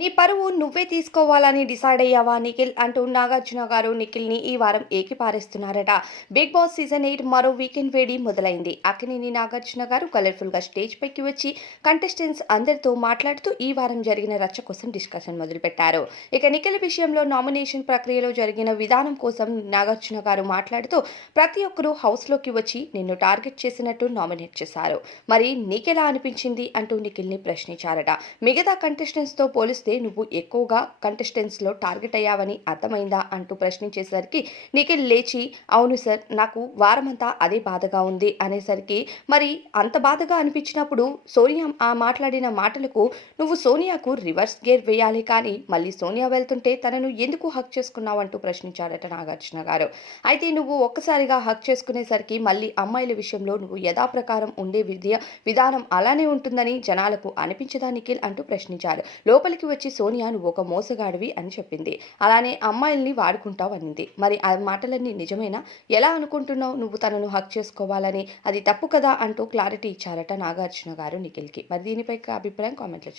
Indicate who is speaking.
Speaker 1: నీ పరువు నువ్వే తీసుకోవాలని డిసైడ్ అయ్యావా నిఖిల్? అంటూ నాగార్జున గారు నిఖిల్ని ఈ వారం ఏకిపారేస్తున్నారట బిగ్ బాస్ సీజన్ ఎయిట్ మరో వీకెండ్ వేడి మొదలైంది. అక్కినేని నాగార్జున గారు కలర్ఫుల్గా స్టేజ్ పైకి వచ్చి కంటెస్టెంట్స్ అందరితో మాట్లాడుతూ ఈ వారం జరిగిన రచ్చ కోసం డిస్కషన్ మొదలుపెట్టారు. ఇక నిఖిల్ విషయంలో నామినేషన్ ప్రక్రియలో జరిగిన విధానం కోసం నాగార్జున గారు మాట్లాడుతూ ప్రతి ఒక్కరూ హౌస్లోకి వచ్చి నిన్ను టార్గెట్ చేసినట్టు నామినేట్ చేశారు. మరి నీకెలా అనిపించింది? అంటూ నిఖిల్ని ప్రశ్నించారట. మిగతా కంటెస్టెంట్స్తో పోలిస్తే నువ్వు ఎక్కువగా కంటెస్టెంట్స్లో టార్గెట్ అయ్యావని అర్థమైందా అంటూ ప్రశ్నించేసరికి నిఖిల్ లేచి అవును సార్ నాకు వారమంతా అదే బాధగా ఉంది అనేసరికి మరి అంత బాధగా అనిపించినప్పుడు సోనియా ఆ మాట్లాడిన మాటలకు నువ్వు సోనియాకు రివర్స్ గేర్ వేయాలి కానీ మళ్ళీ సోనియా వెళ్తుంటే తనను ఎందుకు హక్ చేసుకున్నావు? అంటూ ప్రశ్నించారట నాగార్జున గారు. అయితే నువ్వు ఒక్కసారిగా హక్ చేసుకునేసరికి మళ్ళీ అమ్మాయిల విషయంలో నువ్వు యథాప్రకారం ఉండే విద్య విధానం అలానే ఉంటుందని జనాలకు అనిపించదా నిఖిల్? అంటూ ప్రశ్నించారు. లోపలికి వచ్చి వచ్చి సోనియా నువ్వు ఒక మోసగాడివి అని చెప్పింది. అలానే అమ్మాయిల్ని వాడుకుంటావు అనింది. మరి ఆ మాటలన్నీ నిజమేనా? ఎలా అనుకుంటున్నావు నువ్వు తనను హక్ చేసుకోవాలని? అది తప్పు కదా అంటూ క్లారిటీ ఇచ్చారట నాగార్జున గారు నిఖిల్కి. మరి దీనిపై అభిప్రాయం కామెంట్లో